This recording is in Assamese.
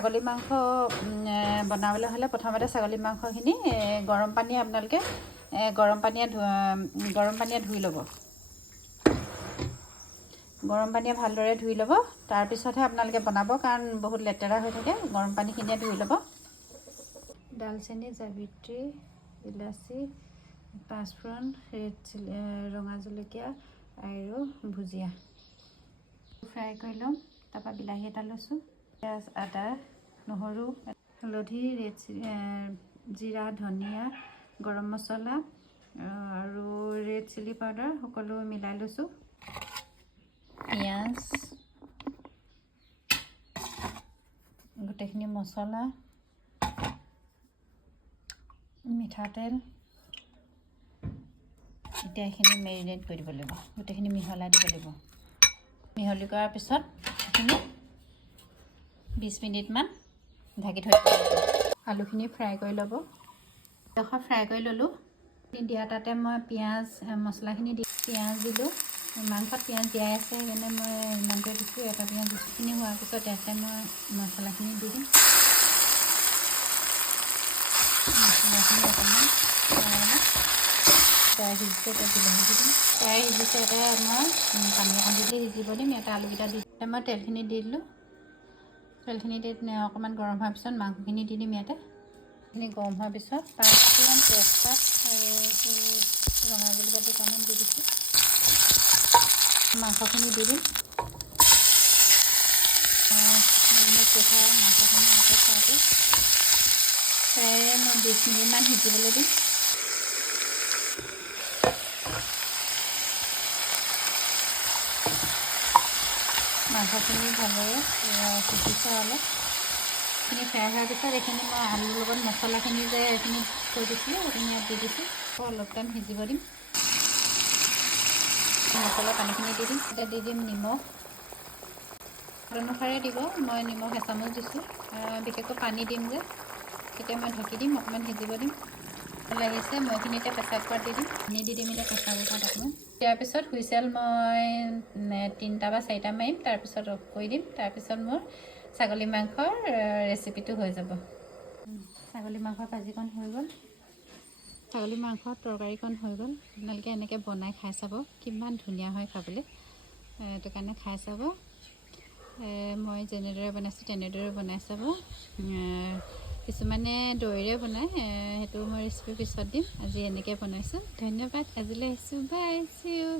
ছাগলী মাংস বনাবলৈ হ'লে প্ৰথমতে ছাগলী মাংসখিনি গৰম পানী আপোনালোকে গৰম পানীয়ে ধুই ল'ব। গৰম পানীয়ে ভালদৰে ধুই ল'ব, তাৰপিছতহে আপোনালোকে বনাব, কাৰণ বহুত লেতেৰা হৈ থাকে। গৰম পানীখিনিয়ে ধুই ল'ব। দালচেনি, জাবিত্ৰী, ইলাচি, পাঁচফোৰণ, ৰেড চিলি, ৰঙা জলকীয়া আৰু ভুজিয়া ফ্ৰাই কৰি ল'ম। তাৰপৰা বিলাহী এটা লৈছোঁ, পিঁয়াজ, আদা, নহৰু, হালধি, জিৰা, ধনিয়া, গৰম মছলা আৰু ৰেড চিলি পাউডাৰ সকলো মিলাই লৈছোঁ। পিঁয়াজ, গোটেইখিনি মছলা, মিঠাতেল, এতিয়া এইখিনি মেৰিনেট কৰি দিব লাগিব। গোটেইখিনি মিহলাই দিব লাগিব। মিহলি কৰাৰ পিছত এইখিনি 20 মিনিটমান ঢাকি থৈ দিব লাগিব। আলুখিনি ফ্ৰাই কৰি ল'ব। ফ্ৰাই কৰি ল'লোঁ। দিয়া তাতে মই পিঁয়াজ মছলাখিনি দি পিঁয়াজ দিলোঁ। মাংসত পিঁয়াজ দিয়াই আছে, সেইকাৰণে মই ইমানকৈ দিছোঁ। এটা পিঁয়াজ দিছোঁখিনি হোৱাৰ পিছত ইয়াতে মই মছলাখিনি দি দিম। মছলাখিনি অকণমান প্ৰায় সিজিছে, এতিয়া বিলাহী দি দিম। প্ৰায় সিজিছে, এতিয়া মই পানী অকণ দি সিজিব দিম। ইয়াতে আলুকেইটা দি মই তেলখিনি দি দিলোঁ। তেলখিনি দি অকণমান গৰম হোৱাৰ পিছত মাংসখিনি দি দিম। ইয়াতে এইখিনি গৰম হোৱাৰ পিছত পাঁচফোৰণ, তেজপাত আৰু ৰঙা জলকীয়া দুটামান দি দিছোঁ। মাংসখিনি দি দিম। মাংসখিনি ইয়াতে ফ্ৰাই কৰি প্ৰায় মই 20 মিনিটমান সিজিবলৈ দিম। মাংসখিনি ভালদৰে সিজিছে অলপ। এইখিনি ফ্ৰাই হোৱাৰ পিছত এইখিনি মই আলুৰ লগত মছলাখিনি যে এইখিনি থৈ দিছিলোঁ, সেইখিনি ইয়াত দি দিছোঁ। অলপ টাইম সিজিব দিম। মছলা পানীখিনি দি দিম। এতিয়া দি দিম নিমখ। অনুসাৰে দিব। মই নিমখ এচামুচ দিছোঁ। বিশেষকৈ পানী দিম যে, তেতিয়া মই ঢাকি দিম, অকণমান সিজিব দিম। লাগিছে মই এইখিনি এতিয়া প্ৰেছাৰ কুকাৰত দি দিম। পানী দি দিম এতিয়া প্ৰেছাৰ কুকাৰত অকণমান। দিয়াৰ পিছত হুইচেল মই 3টা বা 4টা মাৰিম, তাৰপিছত অফ কৰি দিম। তাৰপিছত মোৰ ছাগলী মাংসৰ ৰেচিপিটো হৈ যাব। ছাগলী মাংসৰ ভাজিকণ হৈ গ'ল। ছাগলী মাংসৰ তৰকাৰীকণ হৈ গ'ল। আপোনালোকে এনেকৈ বনাই খাই চাব, কিমান ধুনীয়া হয় খাবলৈ। সেইটো কাৰণে খাই চাব। মই যেনেদৰে বনাইছোঁ তেনেদৰে বনাই চাব। কিছুমানে দৈৰে বনায়, সেইটো মই ৰেচিপি পিছত দিম। আজি এনেকৈ বনাইছোঁ। ধন্যবাদ। আজিলৈ আহিছোঁ। বাই, চি ইউ।